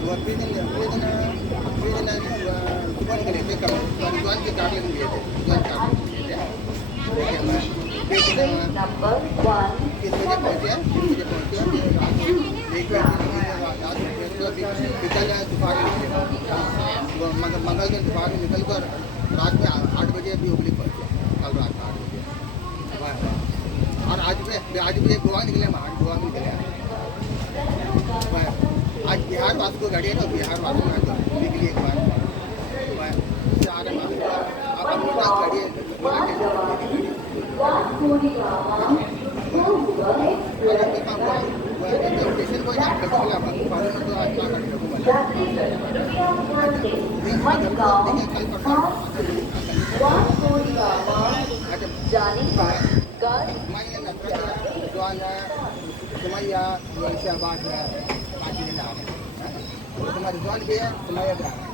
सुबह निकले थे कब जुआन के कार्ड लेने गए थे जुआन कार्ड लेने गए थे नंबर 1 किस बजे पहुंचे एक बजे निकल जाए दोपहर मंगल दिन दोपहर निकल कर रात में 8 बजे भी हुबली पहुंचे कल रात 8 बजे और आज भी गोवा निकले हम आज गोवा निकले आज बिहार वास को गाड़ी है ना बिहार वास में निकली एक बार आ रहे हैं आप अपनी गाड़ी स्टेशन को यहाँ तो आज तुम्हारी जॉन भी है तुम्हारे